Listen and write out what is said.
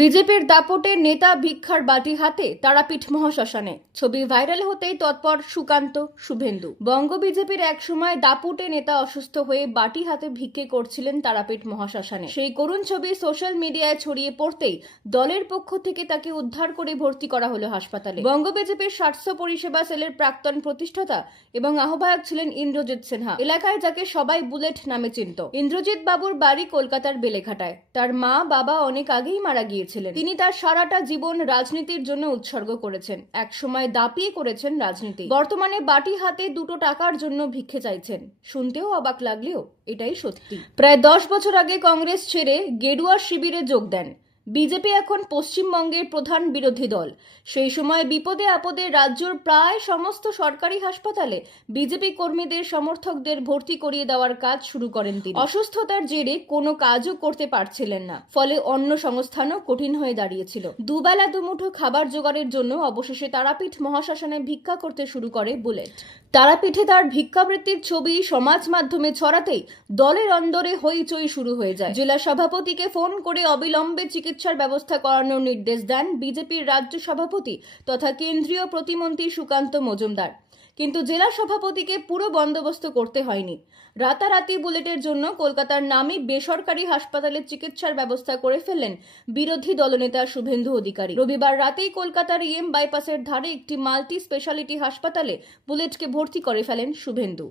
বিজেপির দাপটে নেতা ভিক্ষার বাটি হাতে তারাপীঠ মহাশ্মশানে। ছবি ভাইরাল হতেই তৎপর সুকান্ত শুভেন্দু। বঙ্গ বিজেপির এক সময় দাপুটে নেতা অসুস্থ হয়ে বাটি হাতে ভিক্ষে করছিলেন তারাপীঠ মহাশ্মশানে। সেই করুণ ছবি সোশ্যাল মিডিয়ায় ছড়িয়ে পড়তেই দলের পক্ষ থেকে তাকে উদ্ধার করে ভর্তি করা হলো হাসপাতালে। বঙ্গ বিজেপির স্বাস্থ্য পরিষেবা সেলের প্রাক্তন প্রতিষ্ঠাতা এবং আহ্বায়ক ছিলেন ইন্দ্রজিৎ সিনহা। এলাকায় যাকে সবাই বুলেট নামে চিনত। ইন্দ্রজিৎ বাবুর বাড়ি কলকাতার বেলেঘাটায়। তার মা, বাবা অনেক আগেই মারা গিয়েছিলেন তিনি তার সারাটা জীবন রাজনীতির জন্য উৎসর্গ করেছেন। এক সময় দাপিয়ে করেছেন রাজনীতি। বর্তমানে বাটি হাতে দুটো টাকার জন্য ভিক্ষে চাইছেন। শুনতেও অবাক লাগলেও এটাই সত্যি। প্রায় দশ বছর আগে কংগ্রেস ছেড়ে গেরুয়া শিবিরে যোগ দেন। বিজেপি এখন পশ্চিমবঙ্গের প্রধান বিরোধী দল। সেই সময় বিপদে আপদে রাজ্যের প্রায় সমস্ত সরকারি হাসপাতালে বিজেপি কর্মীদের সমর্থকদের ভর্তি করিয়ে দেওয়ার কাজ শুরু করেন তিনি। অসুস্থতার জেরে কোনো কাজও করতে পারছিলেন না, ফলে অন্য সংস্থানও কঠিন হয়ে দাঁড়িয়েছিল। দুবেলা দুমুঠো খাবার জোগাড়ের জন্য অবশেষে তারাপীঠ মহাশাসনে ভিক্ষা করতে শুরু করে বুলেট। তারাপীঠে তার ভিক্ষাবৃত্তির ছবি সমাজ মাধ্যমে ছড়াতেই দলের অন্দরে হইচই শুরু হয়ে যায়। জেলা সভাপতিকে ফোন করে অবিলম্বে চিকিৎসার ব্যবস্থা করানোর নির্দেশ দেন বিজেপির রাজ্য সভাপতি তথা কেন্দ্রীয় প্রতিমন্ত্রী সুকান্ত মজুমদার। কিন্তু জেলা সভাপতিকে পুরো বন্দোবস্ত করতে হয়নি। রাতারাতি বুলেটের জন্য কলকাতার নামে বেসরকারি হাসপাতালে চিকিৎসার ব্যবস্থা করে ফেললেন বিরোধী দলনেতা শুভেন্দু অধিকারী। রবিবার রাতেই কলকাতার ইএম বাইপাসের ধারে একটি মাল্টি স্পেশালিটি হাসপাতালে বুলেটকে ভর্তি করে ফেলেন শুভেন্দু।